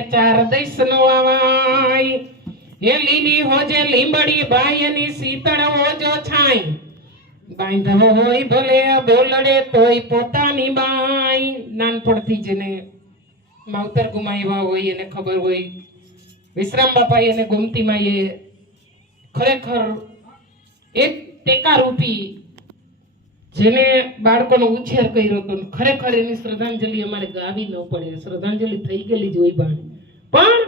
ચાર દઈશ નવાવાય. એ લીલી હોજે લીંબડી બાયની શીતળ હોજો છાઈ બાંધવો હોય ભલે બોલડે તોય પોતાની બાઈ નાનપણથી જેને માવતર ગુમાવ્યા હોય એને ખબર હોય. વિશ્રામ બાપા એને ગોમતીમાં એ ખરેખર એક ટેકા રૂપી જેને બાળકોનો ઉછેર કર્યો હતો ખરેખર એની શ્રદ્ધાંજલિ અમારે ગાવી ન પડે. શ્રદ્ધાંજલિ થઈ ગયેલી જ હોય પણ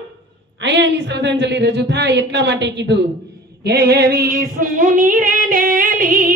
અહીંયા એની શ્રદ્ધાંજલિ રજૂ થાય એટલા માટે કીધું, હે હેવી સુની રે ડેલી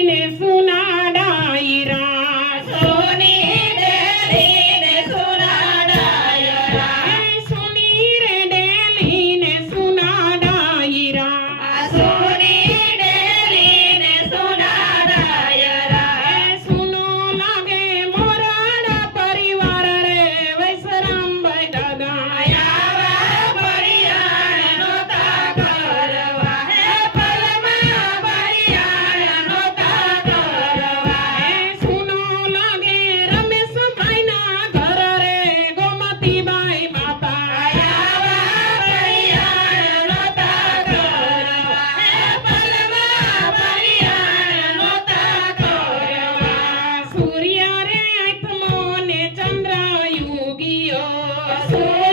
Yes.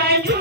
Thank you.